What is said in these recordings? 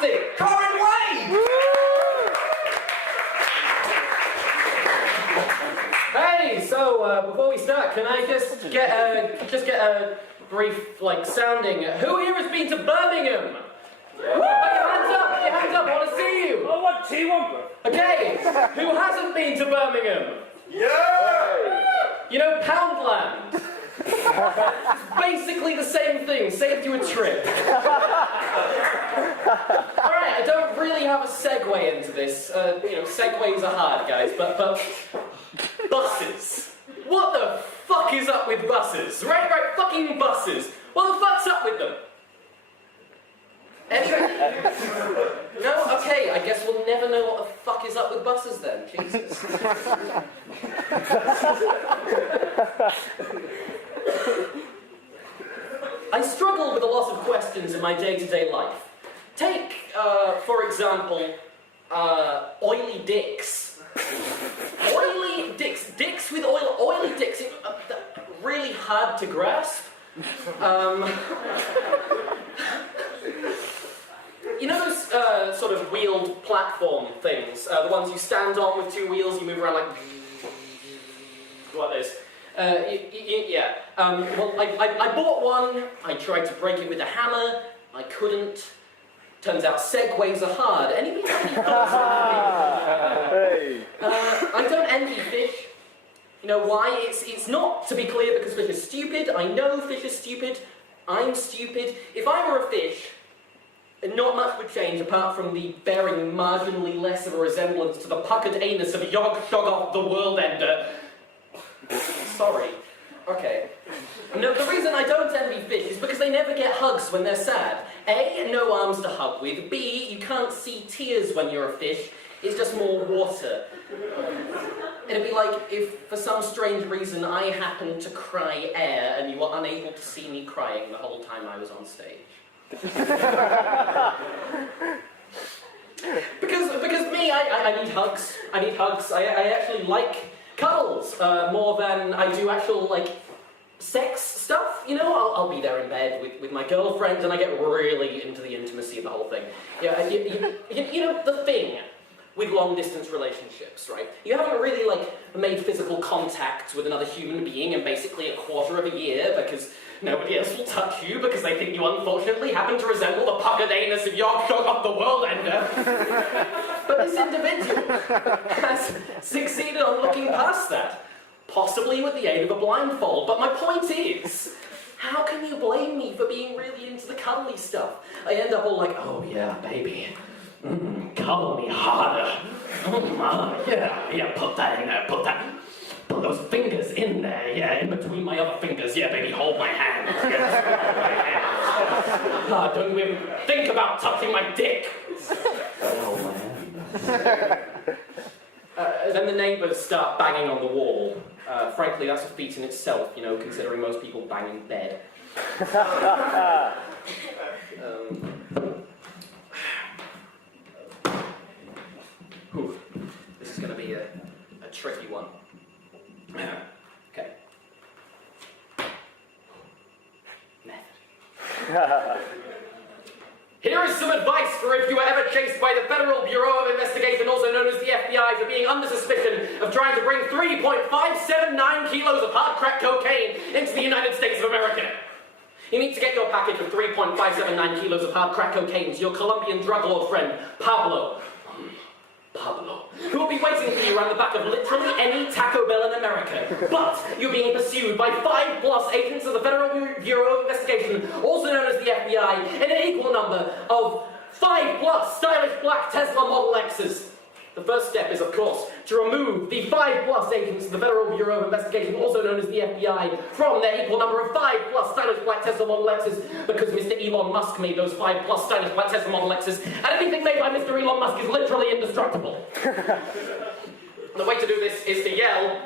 fantastic, Corin Waide! Hey, so before we start, can I just get a brief sounding? Who here has been to Birmingham? Yeah. Put your hands up, I want to see you. I want T1. Okay, who hasn't been to Birmingham? Yeah! You know Poundland? It's basically the same thing, saved you a trip. Alright, I don't really have a segue into this. Segues are hard, guys, but buses. What the fuck is up with buses? Right, fucking buses. What the fuck's up with them? Anyway? No? Okay, I guess we'll never know what the fuck is up with buses then. Jesus. I struggle with a lot of questions in my day-to-day life. Take, for example, oily dicks. Oily dicks. Dicks with oily dicks. Really hard to grasp. You know those sort of wheeled platform things? The ones you stand on with two wheels, you move around like this. Yeah. Well, I bought one. I tried to break it with a hammer. I couldn't. Turns out segways are hard. Anybody have any thoughts on Hey. I don't envy fish. You know why? It's not, to be clear, because fish are stupid. I know fish are stupid. I'm stupid. If I were a fish, not much would change apart from the bearing marginally less of a resemblance to the puckered anus of Yog-Shoggoth the World Ender. Sorry. Okay. No, the reason I don't envy fish is because they never get hugs when they're sad. A, no arms to hug with. B, you can't see tears when you're a fish. It's just more water. It'd be like if, for some strange reason, I happened to cry air and you were unable to see me crying the whole time I was on stage. Because me, I need hugs. I need hugs. I actually like cuddles more than I do actual, sex stuff, you know? I'll be there in bed with my girlfriend and I get really into the intimacy of the whole thing. Yeah, you know, the thing with long-distance relationships, right? You haven't really, made physical contact with another human being in basically a quarter of a year because nobody else will touch you because they think you unfortunately happen to resemble the puckered anus of Yog-Shoggoth the World Ender. But this individual has succeeded on looking past that, possibly with the aid of a blindfold. But my point is, how can you blame me for being really into the cuddly stuff? I end up all like, oh yeah, baby. Cuddle me harder. Yeah, put that in there, put those fingers in there, yeah, in between my other fingers, yeah, baby, hold my hand. Don't even think about touching my dick. Hold my hand. Then the neighbours start banging on the wall. Frankly, that's a feat in itself, you know, considering most people bang in bed. This is going to be a tricky one. Okay. Method. Here is some advice for if you were ever chased by the Federal Bureau of Investigation, also known as the FBI, for being under suspicion of trying to bring 3.579 kilos of hard crack cocaine into the United States of America. You need to get your package of 3.579 kilos of hard crack cocaine to your Colombian drug lord friend, Pablo, who will be waiting for you around the back of literally any Taco Bell in America. But you're being pursued by 5+ agents of the Federal Bureau of Investigation, also known as the FBI, in an equal number of 5+ stylish black Tesla Model X's. The first step is, of course, to remove the 5+ agents of the Federal Bureau of Investigation, also known as the FBI, from their equal number of 5+ stylish black Tesla Model X's, because Mr. Elon Musk made those 5+ stylish black Tesla Model X's, and anything made by Mr. Elon Musk is literally indestructible. The way to do this is to yell,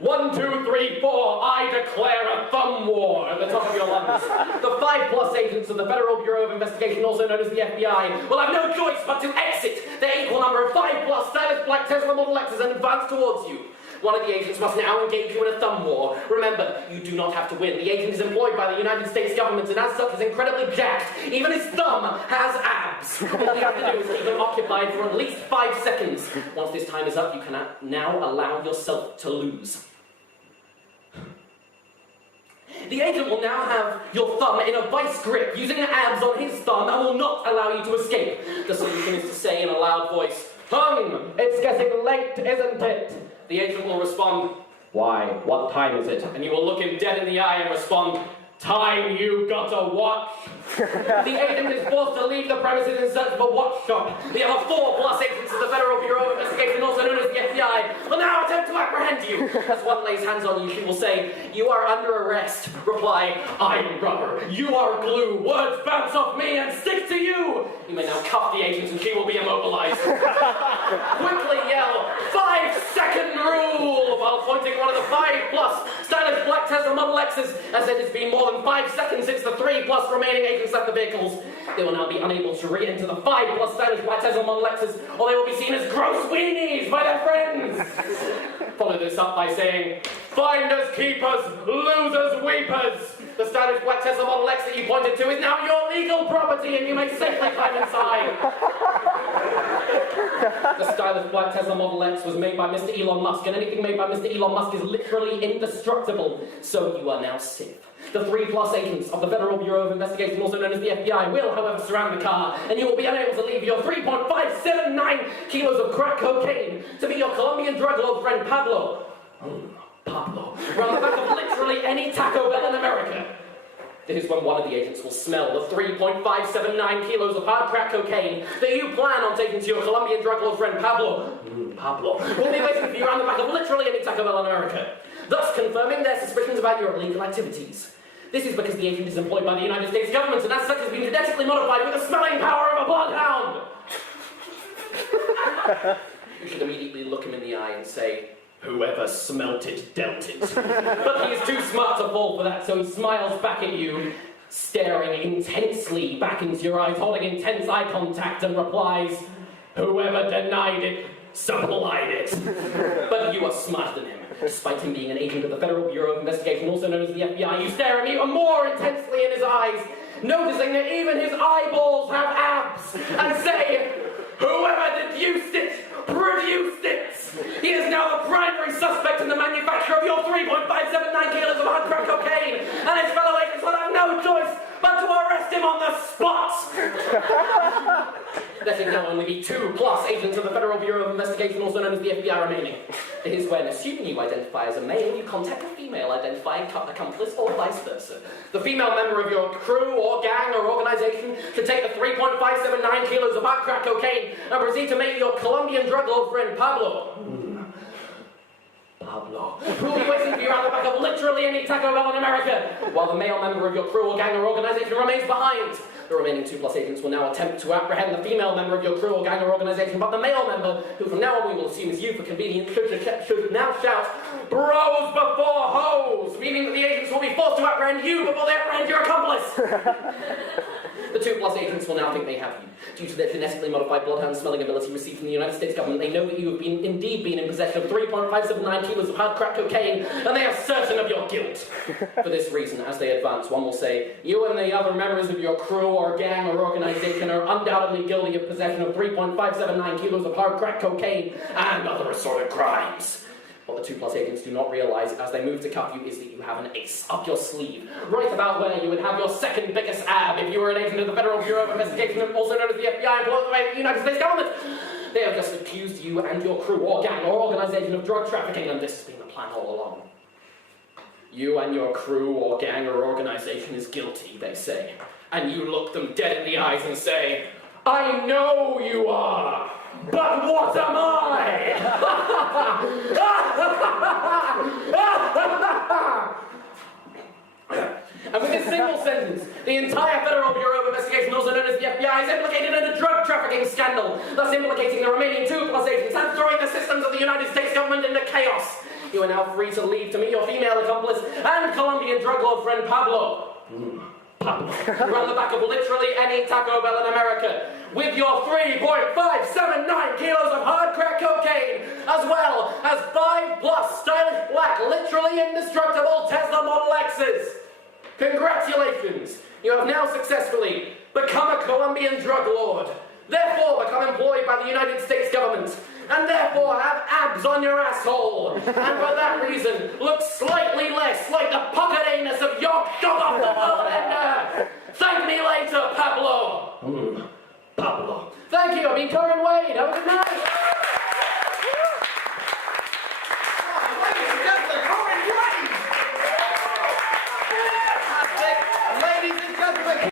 1, 2, 3, 4, I declare a thumb war at the top of your lungs. The 5+ agents of the Federal Bureau of Investigation, also known as the FBI, will have no choice but to exit their equal number of 5+ stylish black Tesla Model X's and advance towards you. One of the agents must now engage you in a thumb war. Remember, you do not have to win. The agent is employed by the United States government and as such is incredibly jacked. Even his thumb has abs. All you have to do is keep him occupied for at least 5 seconds. Once this time is up, you can now allow yourself to lose. The agent will now have your thumb in a vice grip, using abs on his thumb and will not allow you to escape. The solution is to say in a loud voice, it's getting late, isn't it? The agent will respond, why? What time is it? And you will look him dead in the eye and respond, time you gotta watch. The agent is forced to leave the premises in search of a watch shop. The other 4+ agents of the Federal Bureau of Investigation, also known as the FBI, will now attempt to apprehend you. As one lays hands on you, she will say, you are under arrest. Reply, I'm rubber, you are glue. Words bounce off me and stick to you. You may now cuff the agent and she will be immobilized. Quickly yell, 5-second rule, while pointing one of the 5+ stylish black Tesla Model X's, as it has been more than 5 seconds since the 3+ remaining agents left the vehicles. They will now be unable to re-enter the 5+ stylish black Tesla Model X's, or they will be seen as gross weenies by their friends. Follow this up by saying, finders keepers, losers weepers. The stylish black Tesla Model X that you pointed to is now your legal property and you may safely climb inside. The stylish black Tesla Model X was made by Mr. Elon Musk, and anything made by Mr. Elon Musk is literally indestructible. So you are now safe. The 3+ agents of the Federal Bureau of Investigation, also known as the FBI, will, however, surround the car, and you will be unable to leave your 3.579 kilos of crack cocaine to meet your Colombian drug lord friend Pablo. Pablo. Around the back of literally any Taco Bell in America. This is when one of the agents will smell the 3.579 kilos of hard crack cocaine that you plan on taking to your Colombian drug lord friend Pablo. Pablo. Will be waiting for you around the back of literally any Taco Bell in America, thus confirming their suspicions about your illegal activities. This is because the agent is employed by the United States government and as such has been genetically modified with the smelling power of a bloodhound. You should immediately look him in the eye and say, whoever smelt it, dealt it. But he is too smart to fall for that, so he smiles back at you, staring intensely back into your eyes, holding intense eye contact, and replies, whoever denied it, supplied it. But you are smarter than him. Despite him being an agent of the Federal Bureau of Investigation, also known as the FBI, you stare at him even more intensely in his eyes, noticing that even his eyeballs have abs, and say, whoever deduced it, produced it. He is now the primary suspect in the manufacture of your 3.579 kilos of hard crack cocaine, and his fellow agents will have no choice but to arrest him on the spot. Letting now only be 2+ agents of the Federal Bureau of Investigation, also known as the FBI, remaining. It is when, assuming you identify as a male, you contact a female identifying accomplice or vice versa. The female member of your crew or gang or organization should take the 3.579 kilos of hard crack cocaine and proceed to make your Colombian drug lord friend Pablo. Pablo, who will be waiting for you around the back of literally any Taco Bell in America, while the male member of your crew or gang or organization remains behind. The remaining 2+ agents will now attempt to apprehend the female member of your crew or gang or organization, but the male member, who from now on we will assume is you for convenience, should now shout, bros before hoes, meaning that the agents will be forced to apprehend you before they apprehend your accomplice. The 2+ agents will now think they have you. Due to their genetically modified bloodhound smelling ability received from the United States government, they know that you have indeed been in possession of 3.579 kilos of hard crack cocaine, and they are certain of your guilt. For this reason, as they advance, one will say, you and the other members of your crew or gang or organization are undoubtedly guilty of possession of 3.579 kilos of hard crack cocaine and other assorted crimes. What the 2+ agents do not realize as they move to cuff you is that you have an ace up your sleeve, right about where you would have your second biggest ab if you were an agent of the Federal Bureau of Investigation, also known as the FBI, employed by the United States government. They have just accused you and your crew or gang or organization of drug trafficking, and this has been the plan all along. You and your crew or gang or organization is guilty, they say, and you look them dead in the eyes and say, I know you are, but what am I? And with this single sentence, the entire Federal Bureau of Investigation, also known as the FBI, is implicated in a drug trafficking scandal, thus implicating the remaining 2+ agents and throwing the systems of the United States government into chaos. You are now free to leave to meet your female accomplice and Colombian drug lord friend Pablo. Pablo. You're on the back of literally any Taco Bell in America, with your 3.579 kilos of hard crack cocaine, as well as 5+ stylish black, literally indestructible Tesla Model X's. Congratulations! You have now successfully become a Colombian drug lord, therefore become employed by the United States government, and therefore have abs on your asshole, and for that reason look slightly less like the puckered anus of your dog off the world ender. Thank me later, Pablo. Pablo. Thank you, I've been Corin Waide. Have a good night.